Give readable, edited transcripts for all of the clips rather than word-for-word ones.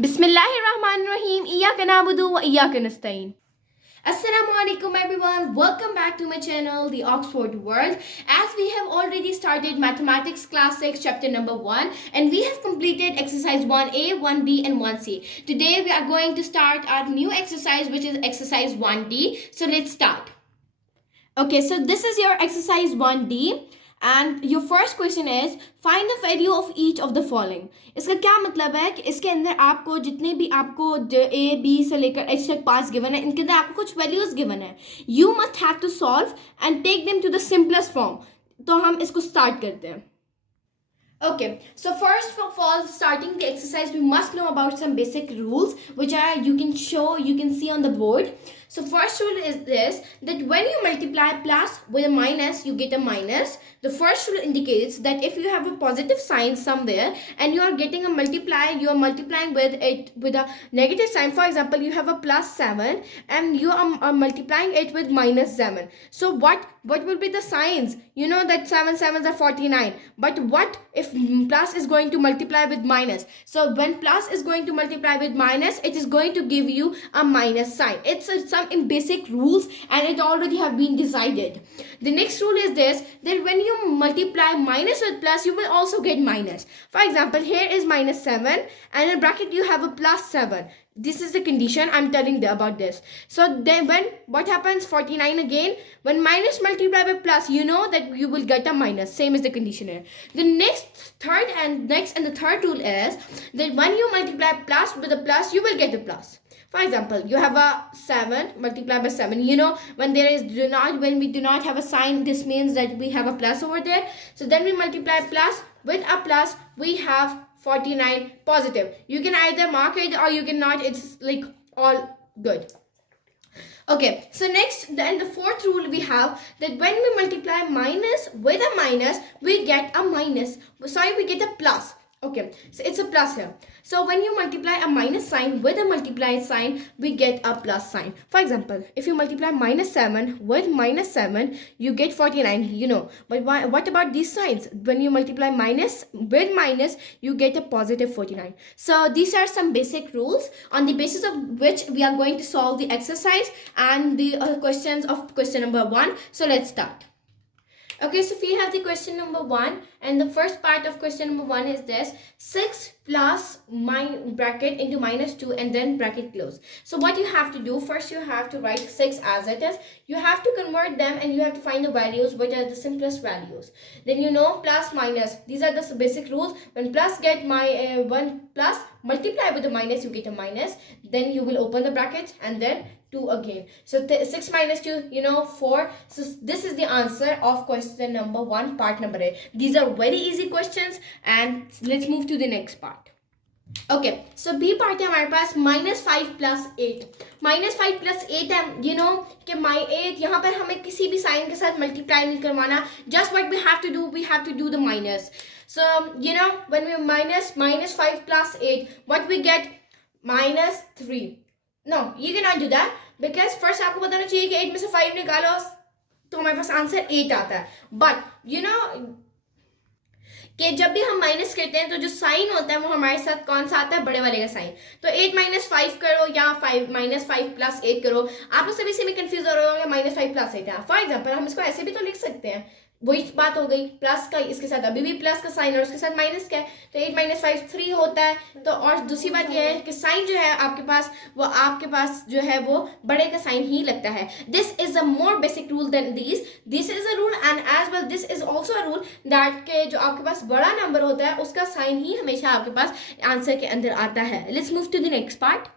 Bismillahirrahmanirrahim. Iyyaka na'budu wa iyyaka nasta'in. Assalamu alaikum everyone. Welcome back to my channel, The Oxford World. As we have already started Mathematics Class 6 chapter number 1 and we have completed exercise 1A, 1B and 1C. Today we are going to start our new exercise which is exercise 1D. So let's start. Okay, so this is your exercise 1D. And your first question is find the value of each of the following. इसका क्या मतलब है कि इसके अंदर आपको जितने भी आपको ए बी से लेकर एच तक पास गिवन है, इनके अंदर आपको कुछ वैल्यूज गिवन है. You must have to solve and take them to the simplest form. तो हम इसको स्टार्ट करते हैं. Okay, so first of all, starting the exercise, we must know about some basic rules which are you can see on the board. So first rule is this, that when you multiply plus with a minus, you get a minus. The first rule indicates that if you have a positive sign somewhere and you are getting a multiply, you are multiplying with it with a negative sign. For example, you have a plus 7 and you are multiplying it with minus 7. So what will be the signs? You know that 7 sevens are 49. But what if plus is going to multiply with minus? So when plus is going to multiply with minus, it is going to give you a minus sign. It's some in basic rules and it already have been decided. The next rule is this, that when you multiply minus with plus, you will also get minus. For example, here is minus 7 and in bracket you have a plus 7. This is the condition I'm telling about this. So then when what happens, 49 again, when minus multiply by plus, you know that you will get a minus. Same as the condition here. The third and the third rule is that when you multiply plus with a plus, you will get a plus. For example, you have a 7 multiplied by 7. You know, when we do not have a sign, this means that we have a plus over there. So then we multiply plus with a plus, we have 49 positive. You can either mark it or you cannot. It's like all good. Okay, so next, then the fourth rule we have that when we multiply minus with a minus, we get a minus. Sorry, we get a plus. Okay, so it's a plus here. So when you multiply a minus sign with a multiply sign, we get a plus sign. For example, if you multiply minus 7 with minus 7, you get 49, you know. But what about these signs? When you multiply minus with minus, you get a positive 49. So these are some basic rules on the basis of which we are going to solve the exercise and the questions of question number 1. So let's start. Okay, so we have the question number 1 and the first part of question number 1 is this, 6 plus bracket into minus 2 and then bracket close. So what you have to do, first you have to write 6 as it is. You have to convert them and you have to find the values, which are the simplest values. Then you know plus minus, these are the basic rules. When plus get one plus multiply with the minus, you get a minus. Then you will open the bracket and then 2 again. So 6 minus 2, you know, 4. So this is the answer of question number 1, part number A. These are very easy questions and let's move to the next part. Okay, so B part है हमारे पास minus 5 plus 8. Minus 5 plus 8 है, you know कि 8 यहाँ पर हमें किसी भी sign के साथ multiply नहीं करवाना. Just what we have to do the minus. So you know when we minus 5 plus 8, what we get? Minus 3. No, you cannot do that because first आपको बताना चाहिए कि 8 में से 5 निकालो तो हमारे पास आंसर 8 आता है. But you know कि जब भी हम माइनस करते हैं तो जो साइन होता है वो हमारे साथ कौन सा आता है, बड़े वाले का साइन. तो 8 minus 5 करो या 5 minus 5 plus 8 करो. आप लोग सभी से भी कंफ्यूज हो रहे होंगे minus 5 plus 8 है. फॉर एग्जाम्पल हम इसको ऐसे भी तो लिख सकते हैं. वही बात हो गई, प्लस का इसके साथ अभी भी प्लस का साइन और उसके साथ माइनस का है, तो 8 minus 5 3 होता है. तो और दूसरी बात यह है कि साइन जो है आपके पास जो है वो बड़े का साइन ही लगता है. This is a more basic rule than this is a rule and as well this is also a rule that के जो आपके पास बड़ा नंबर होता है उसका साइन ही हमेशा आपके पास आंसर के अंदर आता है. Let's move to the next part.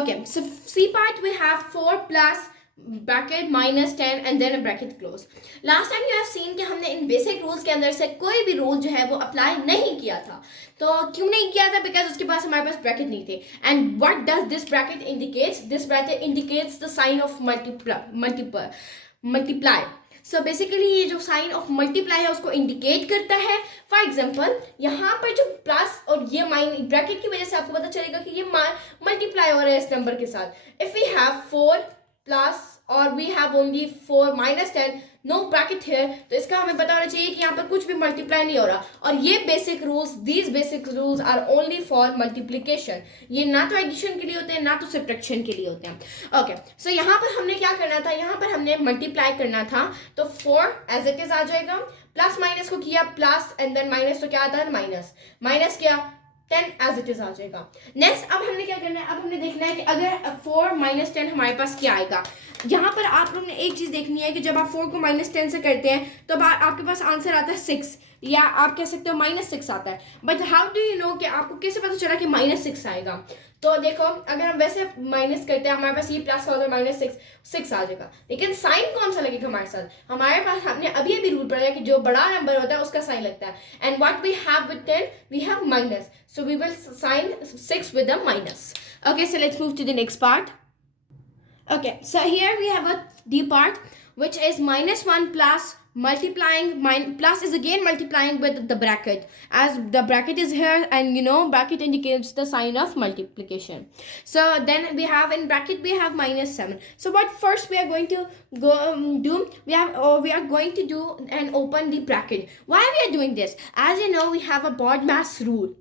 Okay, so C part we have 4 plus bracket minus 10 and then a bracket close. Last time you have seen कि हमने इन basic rules के अंदर से कोई भी rule जो है वो apply नहीं किया था. तो क्यों नहीं किया था? Because उसके पास हमारे पास bracket नहीं थे. And what does this bracket indicates? This bracket indicates the sign of multiply. So basically ये जो sign of multiply है उसको indicate करता है. For example, यहाँ पर जो plus और ये bracket की वजह से आपको पता चलेगा कि ये multiply हो रहा है इस number के साथ. If we have 4 प्लस और we have only 4 minus 10 no bracket here, तो इसका हमें पता होना चाहिए कि यहाँ पर कुछ भी मल्टीप्लाई नहीं हो रहा। और ये basic rules, these basic rules are only for multiplication, ये ना तो एडिशन के लिए होते हैं ना तो सब्ट्रैक्शन के लिए होते हैं। ओके, सो यहाँ पर हमने क्या करना था, यहाँ पर हमने मल्टीप्लाई करना था, तो 4 एज इट इज आ जाएगा, प्लस माइनस को किया प्लस एंड देन माइनस, तो क्या आता है माइनस, माइनस किया 10 एज इट इज आ जाएगा। नेक्स्ट अब हमने क्या करना है, अब हमने देखना है कि अगर 4 माइनस 10 हमारे पास क्या आएगा। यहाँ पर आप लोग ने एक चीज देखनी है कि जब आप 4 को माइनस 10 से करते हैं तो आपके पास आंसर आता है 6, या आप कह सकते हो -6 आता है। But how do you know कि आपको कैसे पता चला कि -6 आएगा। तो देखो अगर हम वैसे माइनस करते हैं, हमारे पास ये प्लस होता है -6 आ जाएगा, लेकिन साइन कौन सा लगेगा हमारे साथ, हमारे पास हमने अभी रूल पढ़ा है कि जो बड़ा नंबर होता है उसका साइन लगता है। And what we have with 10, we have minus, so we will sign 6 with a minus. Okay, so let's move to the next part. Okay, so here we have a D part, which is -1 plus multiplying, plus is again multiplying with the bracket, as the bracket is here and you know bracket indicates the sign of multiplication. So then we have in bracket we have -7. So what first we are going to go do, we are going to do and open the bracket. Why we are doing this, as you know we have a BODMAS rule.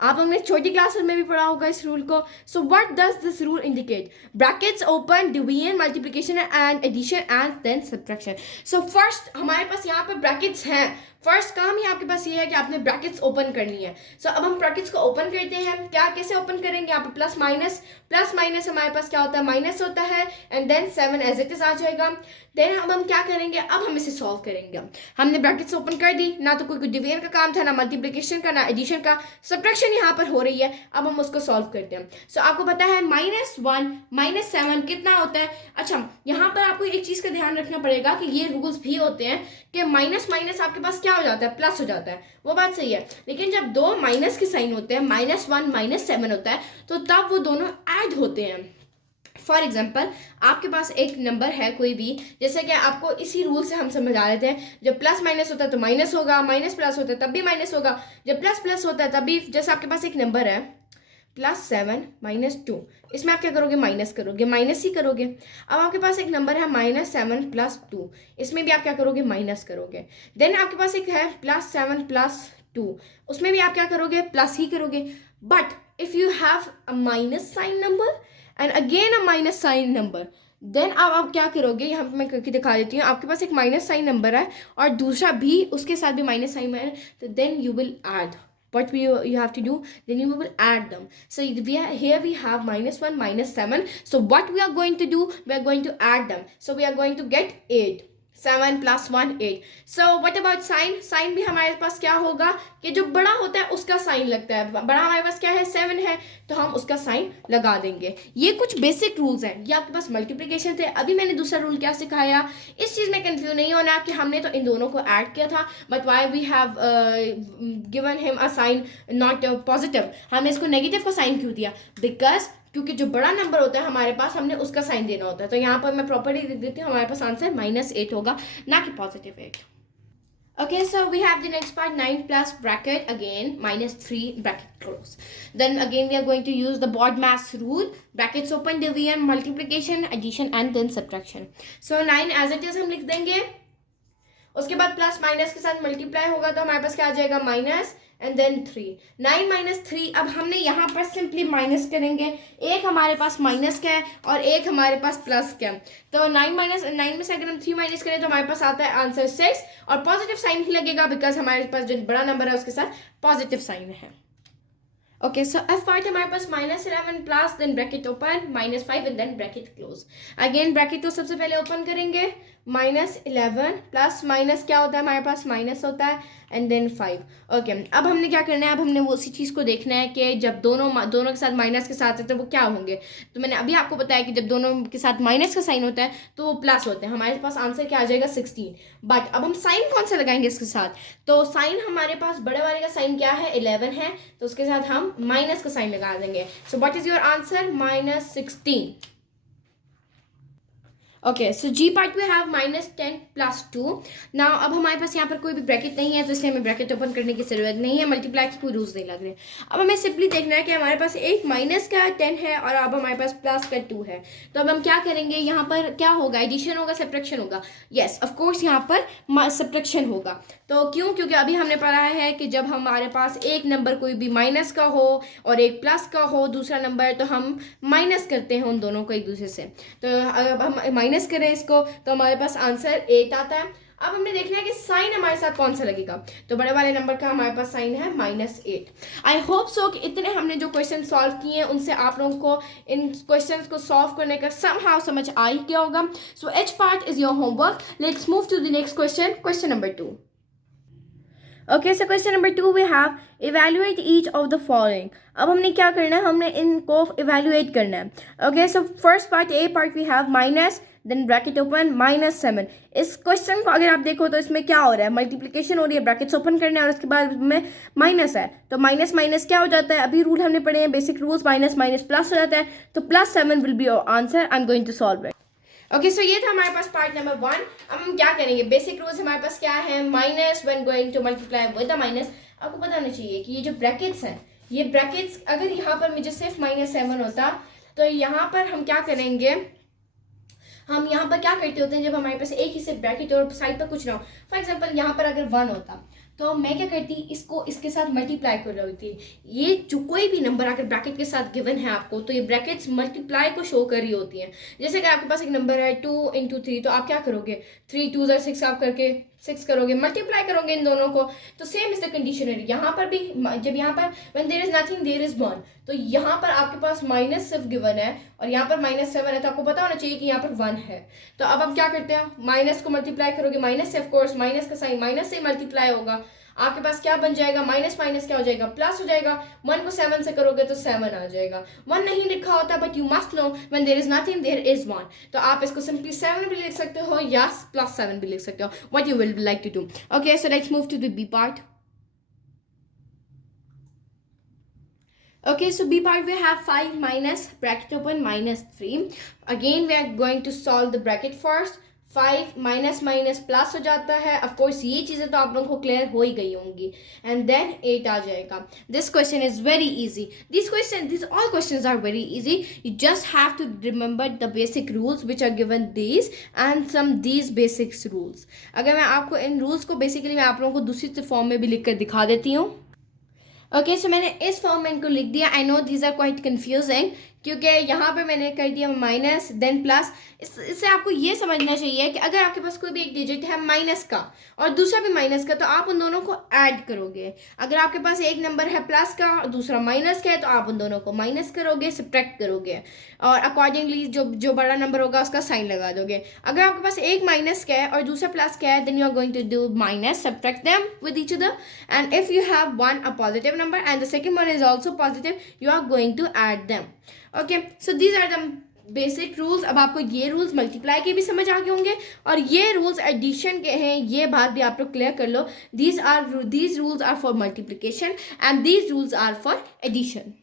आप हमने छोटी class में भी पढ़ा होगा इस rule को। So what does this rule indicate, brackets open, division, multiplication and addition and then subtraction. So first हमारे पास यहाँ पर ब्रैकेट्स हैं, फर्स्ट काम ही आपके पास ये है कि आपने ब्रैकेट्स ओपन करनी है। सो अब हम ब्रैकेट्स को ओपन करते हैं, क्या कैसे ओपन करेंगे, यहाँ पे प्लस माइनस हमारे पास क्या होता है, माइनस होता है, and then 7 as it is आ जाएगा। देन अब हम क्या करेंगे, अब हम इसे सॉल्व करेंगे। हमने ब्रैकेट्स ओपन कर दी, ना तो कोई डिवीजन का काम था, ना मल्टीप्लिकेशन का, ना एडिशन का, सब्ट्रैक्शन यहाँ पर हो रही है। अब हम उसको सॉल्व करते हैं। सो आपको पता है -1 -7 कितना होता है। अच्छा, यहाँ पर आपको एक चीज का ध्यान रखना पड़ेगा कि ये रूल्स भी होते हैं कि माइनस माइनस आपके पास क्या हो जाता है, प्लस हो जाता है, वो बात सही है। लेकिन जब दो माइनस के साइन होते हैं, -1 -7 होता है, तो तब वो दोनों ऐड होते हैं। फॉर एग्जाम्पल आपके पास एक नंबर है कोई भी, जैसे कि आपको इसी रूल से हम समझा रहे थे, जब प्लस माइनस होता है तो माइनस होगा, माइनस प्लस होता है तब भी माइनस होगा, जब प्लस प्लस होता है तब भी। जैसे आपके पास एक नंबर है +7 -2, इसमें आप क्या करोगे, माइनस करोगे, माइनस ही करोगे। अब आपके पास एक नंबर है -7 + 2, इसमें भी आप क्या करोगे, माइनस करोगे। देन आपके पास एक है +7 + 2, उसमें भी आप क्या करोगे, प्लस ही करोगे। But if you have a minus sign number and again a minus sign number, then अब आप क्या करोगे, यहाँ पे मैं करके दिखा देती हूँ। आपके पास एक माइनस साइन नंबर है और दूसरा भी उसके साथ भी माइनस साइन है, तो then you will add what you have to do, then you will add them. So here we have -1 -7. So what we are going to do, we are going to add them. So we are going to get 8, 7 + 1 8. So what about sign? Sine भी हमारे पास क्या होगा कि जो बड़ा होता है उसका साइन लगता है। बड़ा हमारे पास क्या है, 7 है, तो हम उसका साइन लगा देंगे। ये कुछ बेसिक रूल्स हैं, ये आपके पास मल्टीप्लिकेशन थे। अभी मैंने दूसरा रूल क्या सिखाया, इस चीज़ में कंफ्यूज नहीं होना कि हमने तो इन दोनों को ऐड किया था, but why we have given him a sign not positive, हमने इसको नेगेटिव का साइन क्यों दिया, बिकॉज क्योंकि जो बड़ा नंबर होता है हमारे पास, हमने उसका साइन देना होता है। तो यहाँ पर मैं प्रॉपर्ली दे देती हूँ, हमारे पास आंसर -8 होगा, ना कि +8। Okay, so we have the next part, 9 plus bracket, again -3 bracket close. Then again we are going to use the BODMAS rule, brackets open, division, multiplication, addition and then subtraction. So 9 as it is हम लिख देंगे, उसके बाद plus minus के साथ multiply होगा तो हमारे पास क्या आ जाएगा, माइनस एंड देन 3, 9 - 3। अब हमने यहाँ पर सिंपली माइनस करेंगे, एक हमारे पास माइनस का है और एक हमारे पास प्लस का है। तो 9 में से अगर हम 3 माइनस करें तो हमारे पास आता है आंसर 6, और पॉजिटिव साइन ही लगेगा बिकॉज हमारे पास जो बड़ा नंबर है उसके साथ पॉजिटिव साइन है। ओके, सो एफ पार्ट हमारे पास -11 plus then bracket open, -5 and then bracket close. Again bracket को सबसे पहले ओपन करेंगे, -11 प्लस माइनस क्या होता है हमारे पास, माइनस होता है, एंड देन 5। ओके, अब हमने क्या करना है, अब हमने वो उसी चीज़ को देखना है कि जब दोनों के साथ माइनस के साथ है तो वो क्या होंगे। तो मैंने अभी आपको बताया कि जब दोनों के साथ माइनस का साइन होता है तो वो प्लस होते हैं। हमारे पास आंसर क्या आ जाएगा, 16। बट अब हम साइन कौन सा लगाएंगे इसके साथ, तो साइन हमारे पास बड़े वाले का साइन क्या है, 11 है, तो उसके साथ हम माइनस का साइन लगा देंगे। So what is your answer, -16। Okay, so G part we have -10 + 2। Now अब हमारे पास यहाँ पर कोई भी ब्रैकेट नहीं है, तो इसलिए हमें ब्रैकेट ओपन करने की ज़रूरत नहीं है, मल्टीप्लाई की कोई रूल्स नहीं लग रहे। अब हमें सिंपली देखना है कि हमारे पास एक माइनस का 10 है और अब हमारे पास प्लस का 2 है। तो अब हम क्या करेंगे, यहाँ पर क्या होगा, एडिशन होगा, सब्ट्रैक्शन होगा? यस ऑफ कोर्स, यहाँ पर सब्ट्रैक्शन होगा। तो क्यों? क्योंकि अभी हमने पढ़ा है कि जब हमारे पास एक नंबर कोई भी माइनस का हो और एक प्लस का हो दूसरा नंबर, तो हम माइनस करते हैं उन दोनों को एक दूसरे से। तो अब हम माइनस करें इसको तो हमारे पास आंसर 8 आता है। अब हमने देखना है कि साइन हमारे साथ कौन सा लगेगा। तो बड़े वाले नंबर का हमारे पास साइन है -8। आई होप सो कि इतने हमने जो क्वेश्चन सॉल्व किए हैं उनसे आप लोगों को इन क्वेश्चंस को सॉल्व करने का समहाउ समझ आ ही गया होगा। So H part is your homework. Let's move to the next question, question number 2। Okay, so question number 2 we have evaluate each of the following. अब हमने क्या करना है, हमने इनको इवेल्युएट करना है। Okay, so first part, A part we have minus, then bracket open -7। इस क्वेश्चन को अगर आप देखो तो इसमें क्या हो रहा है, मल्टीप्लिकेशन हो रही है, ब्रैकेट्स ओपन करना है और उसके बाद में माइनस है। तो माइनस माइनस क्या हो जाता है, अभी रूल हमने पढ़े हैं basic rules, minus minus plus हो जाता है। तो +7 will be your answer. I am going to solve it. Okay, so ये था हमारे पास पार्ट नंबर 1। अब हम क्या करेंगे, बेसिक रूल्स हमारे पास क्या है, minus when going to multiply with the minus. आपको पता होना चाहिए कि ये जो ब्रैकेट्स हैं, ये ब्रैकेट्स अगर यहाँ पर मुझे सिर्फ -7 होता तो यहाँ पर हम क्या करेंगे, हम यहाँ पर क्या करते होते हैं, जब हमारे पास एक ही सिर्फ ब्रैकेट और साइड पर कुछ ना हो, फॉर एग्जाम्पल यहाँ पर अगर 1 होता तो मैं क्या करती, इसको इसके साथ मल्टीप्लाई कर रही थी। ये जो कोई भी नंबर अगर ब्रैकेट के साथ गिवन है आपको, तो ये ब्रैकेट्स मल्टीप्लाई को शो कर रही होती हैं। जैसे अगर आपके पास एक नंबर है 2 × 3, तो आप क्या करोगे, 3 2 6 आप करके 6 करोगे, मल्टीप्लाई करोगे इन दोनों को। तो सेम इज द कंडीशन है यहाँ पर भी। जब यहाँ पर when there is nothing there is 1, तो यहाँ पर आपके पास माइनस सिर्फ गिवन है और यहाँ पर -7 है, तो आपको पता होना चाहिए कि यहाँ पर 1 है। तो अब हम क्या करते हैं, माइनस को मल्टीप्लाई करोगे माइनस से, ऑफकोर्स माइनस का साइन माइनस से मल्टीप्लाई होगा। आपके पास क्या बन जाएगा, माइनस माइनस क्या हो जाएगा, प्लस हो जाएगा। 1 को 7 से करोगे तो 7 आ जाएगा। 1 नहीं लिखा होता, but you must know when there is nothing there is 1। तो आप इसको सिंपली 7 भी लिख सकते हो या +7 भी लिख सकते हो, what you will like to do. Okay, so let's move to the B part. Okay, so B part we have 5 minus bracket open -3. Again we are going to solve the bracket first. 5 minus minus plus हो जाता है। Of course ये चीज़ें तो आप लोगों को clear हो ही गई होंगी। एंड देन 8 आ जाएगा। This question is very easy. This all questions are very easy. You just have to remember the basic rules which are given these and some these basics rules. अगर मैं आपको इन rules को basically मैं आप लोगों को दूसरी फॉर्म में भी लिख कर दिखा देती हूँ। ओके, सो मैंने इस फॉर्म में इनको लिख दिया। I know these are quite confusing, क्योंकि यहाँ पर मैंने कर दिया माइनस देन प्लस। इससे आपको ये समझना चाहिए कि अगर आपके पास कोई भी एक डिजिट है माइनस का और दूसरा भी माइनस का, तो आप उन दोनों को ऐड करोगे। अगर आपके पास एक नंबर है प्लस का और दूसरा माइनस का है, तो आप उन दोनों को माइनस करोगे, सब्ट्रैक्ट करोगे और अकॉर्डिंगली जो बड़ा नंबर होगा उसका साइन लगा दोगे। अगर आपके पास एक माइनस का है और दूसरा प्लस का है, then you are going to do minus, subtract them with each other, and if you have one a positive number and the second one is also positive, you are going to add them. Okay, so these are the basic rules. अब आपको ये rules multiply के भी समझ आ गए होंगे और ये rules addition के हैं, ये बात भी आप लोग clear कर लो। These rules are for multiplication and these rules are for addition.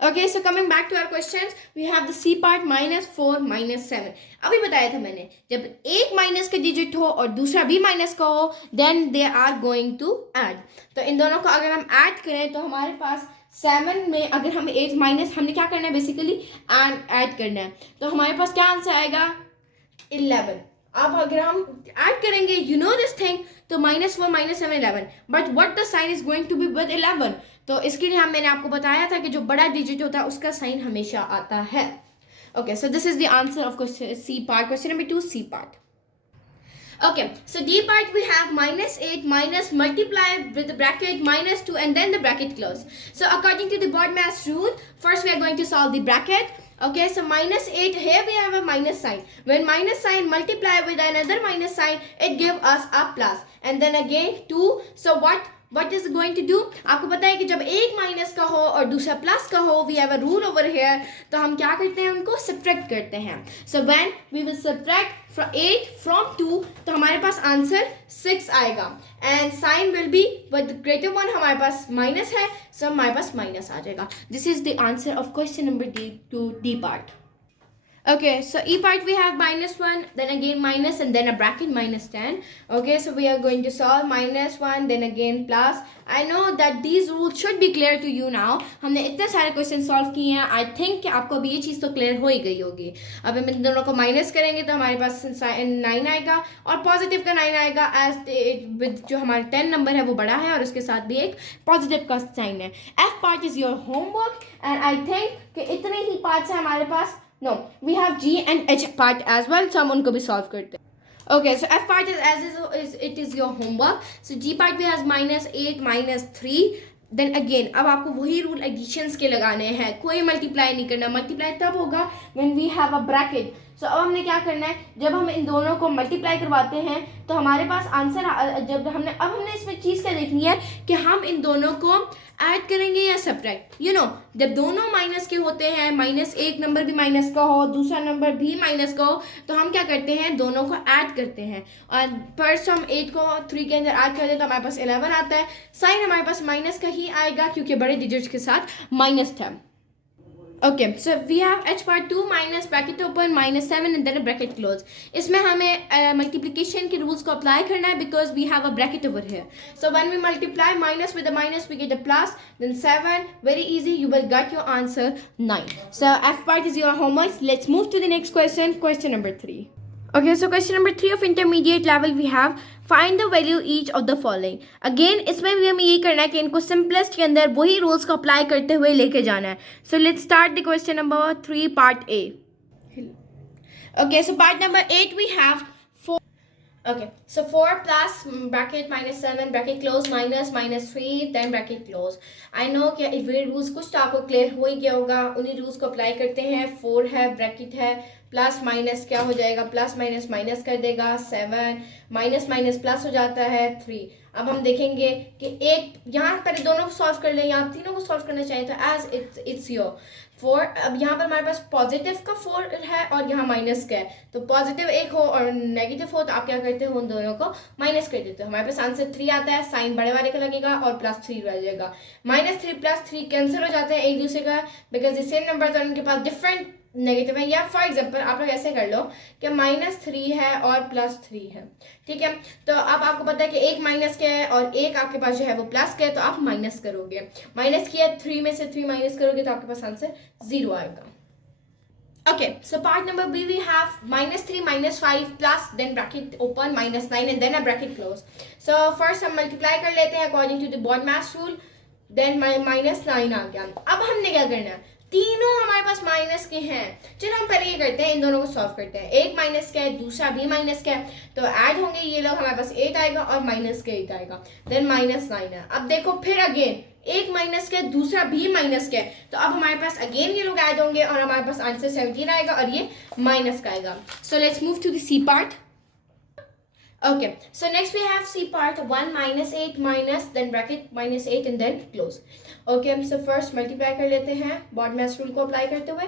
Okay, so coming back to our questions, we have the C part -4 -7. अभी बताया था मैंने, जब एक माइनस का डिजिट हो और दूसरा भी माइनस का हो, then they are going to add. तो इन दोनों को अगर हम ऐड करें तो हमारे पास 7 में अगर हम 8 माइनस हमने क्या करना है बेसिकली ऐड करना है, तो हमारे पास क्या आंसर आएगा 11. अब अगर हम ऐड करेंगे यू नो दिस थिंग, तो -4 -7 11, but what the sign is going to be with 11. तो इसके लिए मैंने आपको बताया था कि जो बड़ा डिजिट होता है उसका साइन हमेशा आता है. Okay, so this is the answer of question C part. Question number 2 C part. Okay, so D part we have -8 minus multiply with the bracket -2 and then the bracket close. So according to the BODMAS rule, first we are going to solve the bracket. Okay, so -8, here we have a minus sign. When minus sign multiply with another minus sign, it gives us a plus. And then again 2. So what is going to do? आपको पता है कि जब एक minus का हो और दूसरा प्लस का हो, we have a rule over here, तो हम क्या करते हैं, उनको सब्ट्रैक्ट करते हैं. So when we will subtract from 8 from 2, तो हमारे पास आंसर 6 आएगा. And sign will be with the greater one, हमारे पास माइनस है, so हमारे पास माइनस आ जाएगा. This is the answer of question number D to D part. Okay, so E part we have -1, then again minus, and then a bracket -10. Okay, so we are going to solve -1, then again plus. I know that these rules should be clear to you now. हमने इतने सारे question solve किए हैं. I think कि आपको अभी ये चीज़ तो क्लियर हो ही गई होगी. अब हम इन दोनों को माइनस करेंगे तो हमारे पास 9 आएगा और पॉजिटिव का 9 आएगा एज विद जो हमारा 10 नंबर है वो बड़ा है और उसके साथ भी एक पॉजिटिव का साइन है. F part is your homework and I think कि इतने ही पार्ट्स हैं हमारे पास. No, we have G and H part as well, so हम उनको भी solve करते हैं. Okay, so F part is it is your homework. So G part भी has -8 -3. Then again, अब आपको वही रूल एडिशंस के लगाने हैं. कोई मल्टीप्लाई नहीं करना. मल्टीप्लाई तब होगा when we have a bracket. So अब हमने क्या करना है, जब हम इन दोनों को मल्टीप्लाई करवाते हैं तो हमारे पास आंसर जब हमने इसमें चीज़ क्या देखनी है कि हम इन दोनों को ऐड करेंगे या सब्ट्रैक्ट. जब दोनों माइनस के होते हैं, -1 नंबर भी माइनस का हो, दूसरा नंबर भी माइनस का हो, तो हम क्या करते हैं, दोनों को ऐड करते हैं. और फर्स्ट हम 8 को 3 के अंदर ऐड कर दें तो हमारे पास 11 आता है. साइन हमारे पास माइनस का ही आएगा क्योंकि बड़े डिजिट्स के साथ माइनस था. Okay, so we have h part 2 minus bracket open -7 and then a bracket close. इसमें हमें multiplication के rules को apply करना है because we have a bracket over here. So when we multiply minus with a minus we get a plus, then 7. Very easy, you will get your answer 9. So F part is your homework. Let's move to the next question. Question number 3. Okay, so question number 3 of intermediate level we have find the value each of the following. Again इसमें भी हमें यही करना है कि इनको simplest के अंदर वही rules को apply करते हुए लेके जाना है. So let's start the question number 3 part A. Okay, so part number 8 we have 4. Okay, so 4 plus bracket -7 bracket close -3 then bracket close. I know कि ये rules कुछ तो आपको clear हो ही गया होगा. उन्हीं rules को apply करते हैं. 4 है, bracket है, प्लस माइनस क्या हो जाएगा, प्लस माइनस माइनस कर देगा 7, माइनस माइनस प्लस हो जाता है 3. अब हम देखेंगे कि एक यहाँ पहले दोनों को सॉल्व कर लें, यहाँ तीनों को सॉल्व करना चाहिए तो एज इट्स योर 4. अब यहाँ पर हमारे पास पॉजिटिव का 4 है और यहाँ माइनस का है, तो पॉजिटिव एक हो और नेगेटिव हो तो आप क्या करते हो, उन दोनों को माइनस कर देते हो. हमारे पास आंसर 3 आता है. साइन बड़े वाले का लगेगा और +3 रह जाएगा. -3 +3 कैंसिल हो जाते हैं एक दूसरे का बिकॉज द सेम नंबर तो उनके पास डिफरेंट नेगेटिव है. या फॉर एग्जाम्पल आप लोग ऐसे कर लो कि -3 है और +3 है, ठीक है. तो अब आपको पता है कि एक माइनस का है और एक आपके पास जो है वो प्लस का है, तो आप माइनस करोगे. माइनस किया 3 में से 3 माइनस करोगे तो आपके पास आंसर 0 आएगा. Okay, so part number B we have -3 -5 plus then bracket open -9 and then a bracket close. So first हम multiply कर लेते हैं according to the BODMAS rule, then -9 आ गया. अब हमने क्या करना है, तीनों हमारे पास माइनस के हैं. चलो हम पहले ये करते हैं, इन दोनों को सॉल्व करते हैं. एक माइनस का है, दूसरा भी माइनस का है, तो ऐड होंगे ये लोग, हमारे पास 8 आएगा और माइनस का 8 आएगा, देन -9 है. अब देखो फिर अगेन एक माइनस का है, दूसरा भी माइनस का है, तो अब हमारे पास अगेन ये लोग ऐड होंगे और हमारे पास आंसर 17 आएगा और ये माइनस का आएगा. So let's move to the C part. Okay, so next we have C part 1 -8 minus then bracket -8 and then close. Okay, so first multiply कर लेते हैं BODMAS rule को apply करते हुए.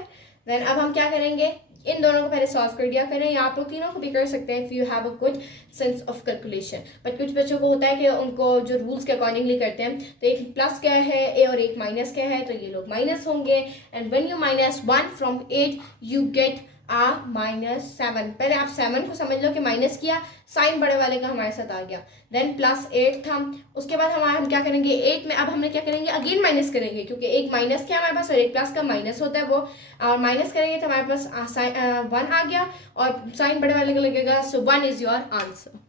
Then अब हम क्या करेंगे, इन दोनों को पहले सॉल्व कर दिया करें, या आप लोग तीनों को भी कर सकते हैं if you have a good sense of calculation. But कुछ बच्चों को होता है कि उनको जो रूल्स के अकॉर्डिंगली करते हैं, तो एक प्लस क्या है ए और एक माइनस क्या है, तो ये लोग माइनस होंगे. And when you -1 from 8 you get -7. पहले आप 7 को समझ लो कि माइनस किया, साइन बड़े वाले का हमारे साथ आ गया, देन +8 था. उसके बाद हम क्या करेंगे, 8 में अब हमने क्या करेंगे, अगेन माइनस करेंगे क्योंकि एक माइनस क्या हमारे पास और एक प्लस का माइनस होता है वो, और माइनस करेंगे तो हमारे पास 1 आ गया और साइन बड़े वाले का लगेगा. सो 1 is your answer.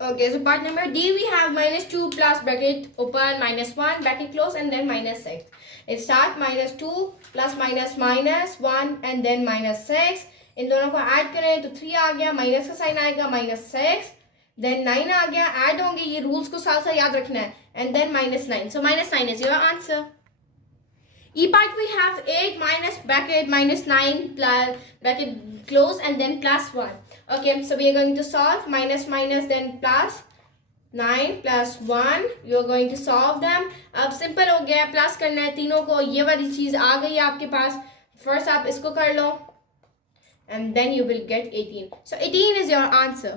Okay, so part number D we have -2 plus bracket open -1 bracket close and then -6. It start -2 plus -1 and then -6. इन दोनों को ऐड करें तो 3 आ गया, माइनस का साइन आएगा -6, देन 9 आ गया, ऐड होंगे, ये रूल्स को साथ साथ याद रखना है, and then -9. So -9 is your answer. E part we have 8 minus bracket -9 plus bracket close and then +1. Okay, so we are going to solve minus then plus 9 plus 1. You are going to solve them. अब simple हो गया, plus करना है तीनों को, ये वाली चीज़ आ गई है आपके पास. फर्स्ट आप इसको कर लो and then you will get 18. So 18 is your answer.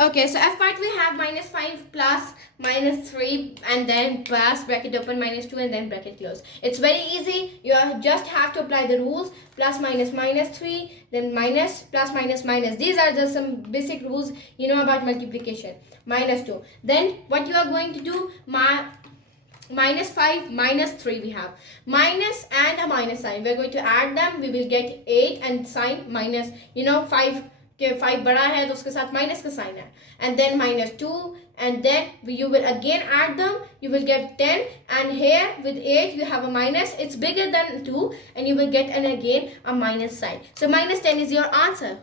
Okay, so F part we have minus 5 plus minus 3 and then plus bracket open minus 2 and then bracket close. It's very easy. You just have to apply the rules. Plus minus minus 3, then minus plus minus minus. These are just some basic rules you know about multiplication. Minus 2. Then what you are going to do, minus 5 minus 3 we have. Minus and a minus sign. We are going to add them. We will get 8 and sign minus, 5 के 5 बड़ा है तो उसके साथ minus का sign है and then minus 2 and then you will again add them, you will get 10 and here with 8 you have a minus, it's bigger than 2 and you will get and again a minus sign. So minus 10 is your answer.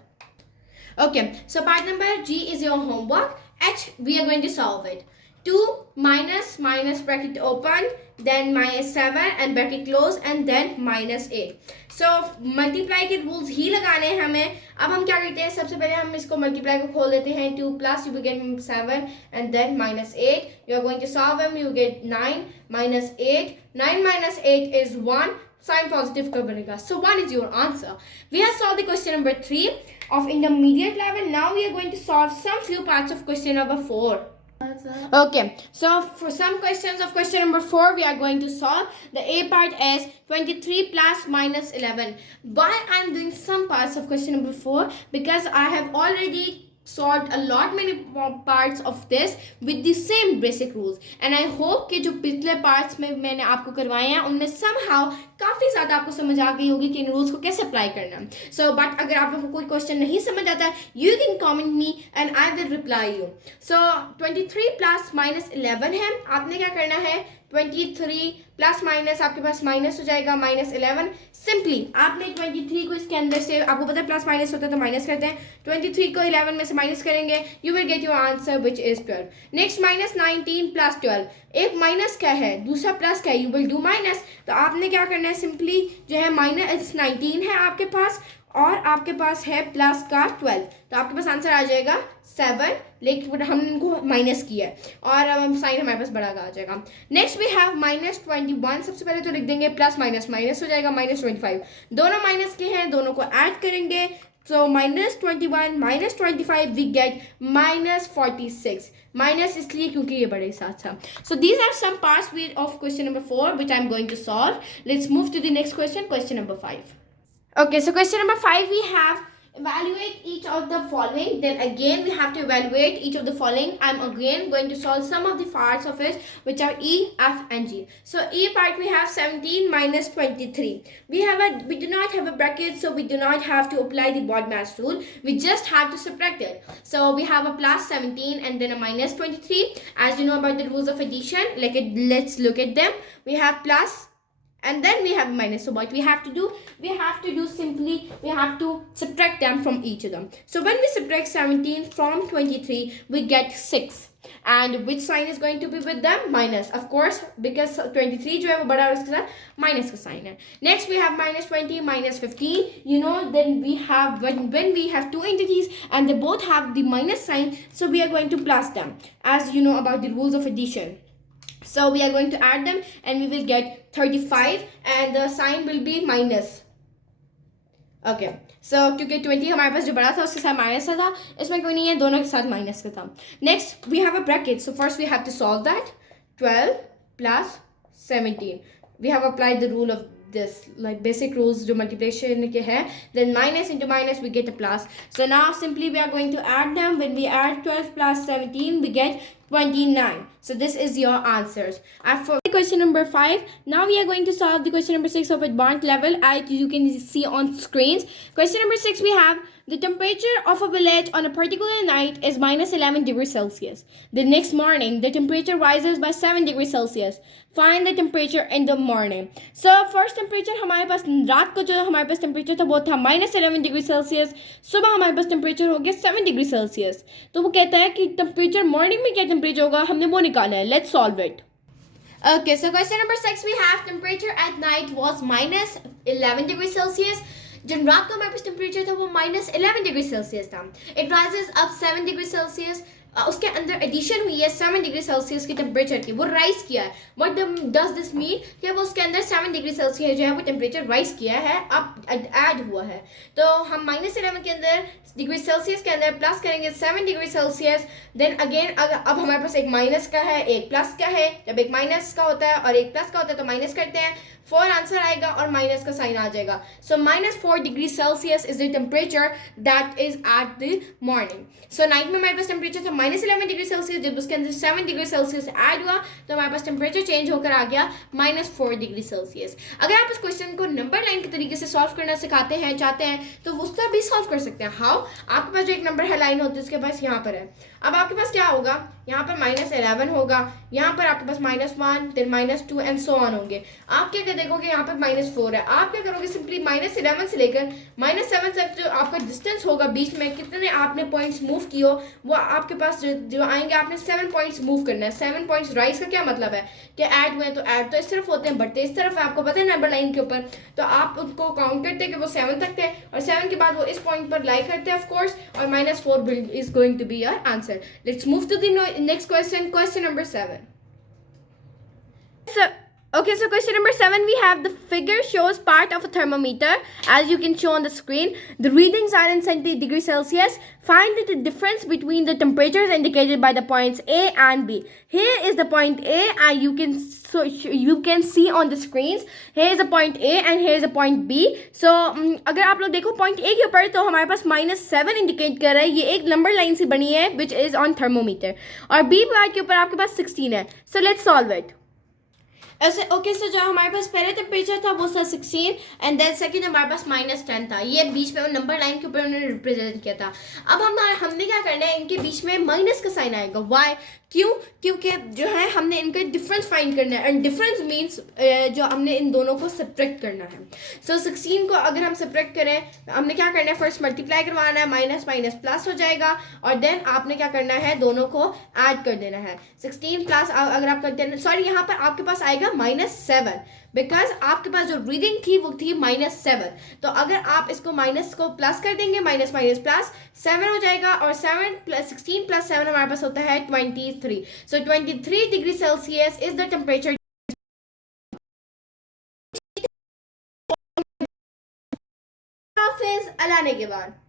Okay, so part number G is your homework. H we are going to solve it. 2 minus bracket open, then minus 7 and bracket close and then minus 8. So multiply के rules ही लगाने हैं हमें. अब हम क्या करते हैं, सबसे पहले हम इसको multiply को खोल देते हैं. 2 plus you will get 7 and then minus 8. You are going to solve them. You get 9 minus 8. 9 minus 8 is 1. Sign positive का बनेगा. So 1 is your answer. We have solved the question number 3 of intermediate level. Now we are going to solve some few parts of question number 4. Okay, so for some questions of question number 4 we are going to solve. The A part is 23 plus minus 11. Why I am doing some parts of question number 4? Because I have already solved a lot many parts of this with the same basic rules and I hope कि जो पिछले parts में मैंने आपको करवाए हैं उनमें somehow काफ़ी ज़्यादा आपको समझ आ गई होगी कि इन rules को कैसे apply करना. So but अगर आप लोगों को कोई question नहीं समझ आता you can comment me and I will reply you. So 23 plus minus 11 है. आपने क्या करना है, 23 प्लस माइनस आपके पास माइनस हो जाएगा minus 11. सिंपली आपने 23 को इसके अंदर से, आपको पता है प्लस माइनस होता है तो माइनस करते हैं. 23 को 11 में से माइनस करेंगे, you will get your answer which is 12. Next minus 19 plus 12. एक माइनस क्या है, दूसरा प्लस क्या है, यू विल डू माइनस. तो आपने क्या करना है, सिंपली जो है माइनस 19 है आपके पास और आपके पास है प्लस का 12. तो आपके पास आंसर आ जाएगा 7, लेकिन हमने इनको माइनस किया है और साइन हमारे पास बड़ा आ जाएगा. Next we have minus 21. सबसे पहले तो लिख देंगे प्लस माइनस माइनस हो जाएगा माइनस 25. दोनों माइनस के हैं, दोनों को ऐड करेंगे. So minus 21 minus 25 we get minus 46. Minus इसलिए क्योंकि ये बड़े साथ था. So these are some parts of question number 4 which I am going to solve. Let's move to the next question, question number 5. Okay, so question number 5 we have evaluate each of the following. Then again we have to evaluate each of the following. I'm again going to solve some of the parts of it which are E, F and G. So E part we have 17 minus 23. We do not have a bracket, so we do not have to apply the BODMAS rule. We just have to subtract it. So we have a plus 17 and then a minus 23. As you know about the rules of addition, let's look at them. We have plus and then we have minus. So what we have to do, simply we have to subtract them from each of them. So when we subtract 17 from 23 we get 6 and which sign is going to be with them, minus, of course, because 23 जो है वो बड़ा है उसके साथ minus का sign है. Next we have minus 20 minus 15. You know, then we have when we have two entities and they both have the minus sign, so we are going to plus them, as you know about the rules of addition. So we are going to add them and we will get 35 and the sign will be minus. Okay, so क्योंकि 20 हमारे पास जो बड़ा था उसके साथ minus था, इसमें कोई नहीं है, दोनों के साथ माइनस का था. Next we have a bracket, so first we have to solve that. 12 plus 17. We have applied the rule of this, like basic rules जो multiplication के हैं. Then minus into minus we get a plus. So now simply we are going to add them. When we add 12 plus 17 we get 29. So this is your answers. For question number 5, now we are going to solve the question number 6 of advanced level, as you can see on screens. Question number 6 we have the temperature of a village on a particular night is minus 11 degrees Celsius. The next morning the temperature rises by 7 degrees Celsius. Find the temperature in the morning. So first temperature हमारे पास रात को जो हमारे पास temperature था वो था minus 11 degree Celsius. सुबह हमारे पास temperature हो गया 7 degree Celsius. तो वो कहता है कि temperature morning में क्या temperature होगा, हमने वो निकाला है. Let's solve it. Okay, so question number 6 we have temperature at night was minus 11 degrees Celsius. जब रात को हमारे पास temperature था वो minus 11 degrees Celsius था. It rises up 7 degrees Celsius. उसके अंदर एडिशन हुई है 7 डिग्री सेल्सियस की टेम्परेचर की, वो राइज किया है. वट डज दिस मीन कि वो उसके अंदर 7 डिग्री सेल्सियस जो है वो टेम्परेचर राइज किया है, अब ऐड हुआ है. तो हम -11 के अंदर डिग्री सेल्सियस के अंदर प्लस करेंगे 7 डिग्री सेल्सियस. देन अगेन अब हमारे पास एक माइनस का है, एक प्लस का है. जब एक माइनस का होता है और एक प्लस का होता है तो माइनस करते हैं, 4 आंसर आएगा और माइनस का साइन आ जाएगा. सो -4 degree celsius is the temperature that is at the morning. So night में हमारे पास टेम्परेचर था -11 डिग्री सेल्सियस. जब उसके अंदर 7 डिग्री सेल्सियस ऐड हुआ तो हमारे पास टेम्परेचर चेंज होकर आ गया -4 डिग्री सेल्सियस. अगर आप इस क्वेश्चन को नंबर लाइन के तरीके से सॉल्व करना सिखाते हैं चाहते हैं तो उस तरह भी सॉल्व कर सकते हैं. हाउ? आपके पास जो एक नंबर है लाइन होती है उसके पास यहाँ पर है. अब आपके पास क्या होगा, यहाँ पर -11 होगा, यहाँ पर आपके पास -1 फिर -2 एंड सो ऑन होंगे. आप क्या देखोगे यहाँ पर -4 है. आप क्या करोगे, सिंपली -11 से लेकर -7 तक जो आपका डिस्टेंस होगा बीच में कितने आपने पॉइंट्स मूव किए हो वो आपके पास जो आएंगे, आपने 7 पॉइंट्स मूव करना है. 7 पॉइंट्स राइज का क्या मतलब है कि ऐड हुए तो ऐड तो इस तरफ होते हैं, बढ़ते इस तरफ है. आपको पता है नंबर लाइन के ऊपर, तो आप उनको काउंट करते हैं कि वो 7 तक थे और 7 के बाद वो इस पॉइंट पर लाई करते हैं ऑफ कोर्स, और -4 is going to be your answer. Let's move to the next question, question number 7. Okay, so question number 7, we have the figure shows part of a thermometer as you can show on the screen. The readings are in centigrade Celsius. Find the difference between the temperatures indicated by the points A and B. Here is the point A and you can see on the screens. Here is a point A and here is a point B. So अगर आप लोग देखो point A के ऊपर तो हमारे पास -7 indicate कर रहा है, ये एक नंबर लाइन से बनी है which is on thermometer. और B पार्ट के ऊपर आपके पास 16 है. So let's solve it. ऐसे ओके. सो जो हमारे पास पहले टेम्परेचर था वो था 16 एंड देन सेकंड हमारे पास -10 था. ये बीच में नंबर लाइन के ऊपर उन्होंने रिप्रेजेंट किया था. अब हमने क्या करना है, इनके बीच में माइनस का साइन आएगा. वाई? क्यों? क्योंकि जो है हमने इनका डिफरेंस फाइंड करना है एंड डिफरेंस मीन्स जो हमने इन दोनों को सब्ट्रैक्ट करना है. सो 16 को अगर हम सब्ट्रैक्ट करें, हमने क्या करना है, फर्स्ट मल्टीप्लाई करवाना है, माइनस माइनस प्लस हो जाएगा और देन आपने क्या करना है, दोनों को ऐड कर देना है. 16 प्लस अगर आप करते हैं, सॉरी यहाँ पर आपके पास आएगा -7 बिकॉज आपके पास जो रीडिंग थी वो थी -7. तो अगर आप इसको माइनस को प्लस कर देंगे, माइनस माइनस प्लस 7 हो जाएगा और 16 प्लस 7 हमारे पास होता है 23. So 23 degree celsius is the temperature. हाफिज, अल्लाह ने के बाद.